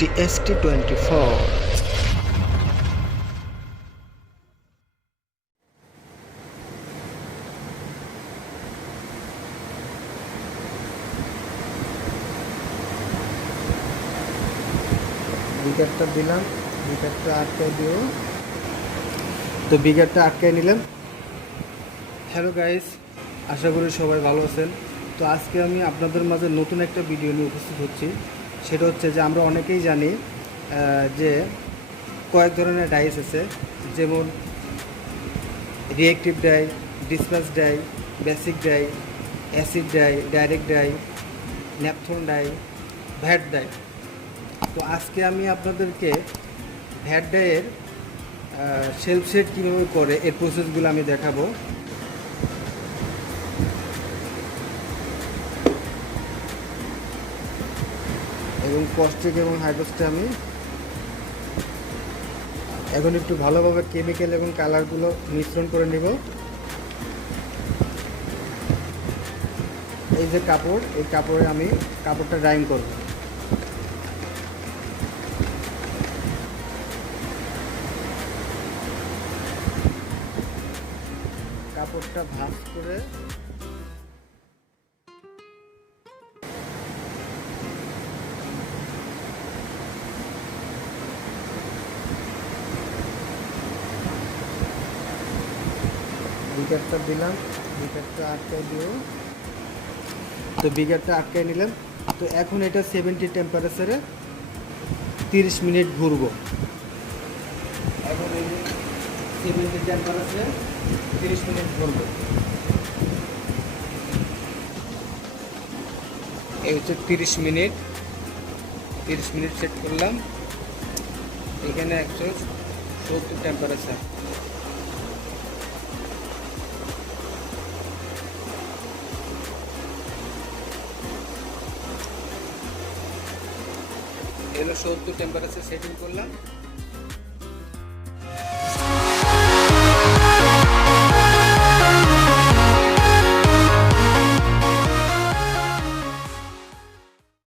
TST24। বিগারটা দিলাম, বিগারটা আটকায় দিও। তো বিগারটা আটকায় নিলাম। হ্যালো গাইস, আশা করি সবাই ভালো আছেন। তো আজকে আমি আপনাদের মাঝে নতুন একটা ভিডিও নিয়ে উপস্থিত হচ্ছি। সেটা হচ্ছে যে আমরা অনেকেই জানি যে কয়েক ধরনের ডাইস আছে, যেমন reactive die, dispatch die, basic die, acid die, direct die, ন্যাপথন die, VAT die. তো আজকে আমি আপনাদেরকে ভ্যাট ডাইয়ের শেলফ সেট কীভাবে করে এর প্রসেসগুলো আমি দেখাবো। এবং কস্টিক এবং হাইড্রোসটা আমি এখন একটু ভালোভাবে কেমিক্যাল এবং কালারগুলো মিশ্রণ করে নেব। এই যে কাপড়, এই কাপড়ে আমি কাপড়টা ড্রাইং করব। কাপড়টা ভাঁজ করে বিগারটা দিলাম, বিগারটা আটকায় দিও। তো বিগারটা আটকায় নিলাম। তো এখন এটা 70 টেম্পারেচারে 30 মিনিট ঘুরবো। এখন এই 70 টেম্পারেচারে 30 মিনিট ঘুরবো। এই হচ্ছে 30 মিনিট। 30 মিনিট সেট করলাম। এখানে 170 টেম্পারেচার। এগুলো 70 টেম্পারেচার সেটিং করলাম।